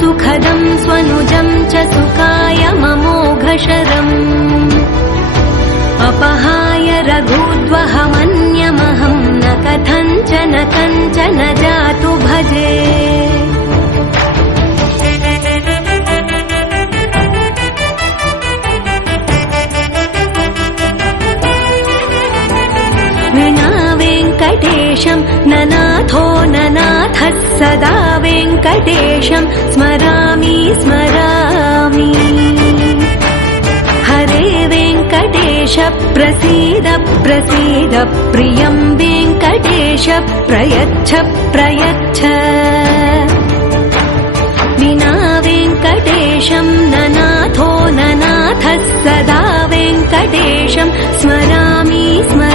सुखदं स्वनुजं च सुखाय ममोघशरम् अपहाय रघुद्वहमन्यमहं न कथञ्चन कञ्चन जातु भजे विना वेङ्कटेशं ननाथो ननाथः सदा वेङ्कटेशं स्मरामि स्मरामि हरे वेङ्कटेश प्रसीद प्रसीद प्रियं वेङ्कटेश प्रयच्छ प्रयच्छ विना वेङ्कटेशं ननाथो ननाथः सदा वेङ्कटेशं स्मरामि स्मरामि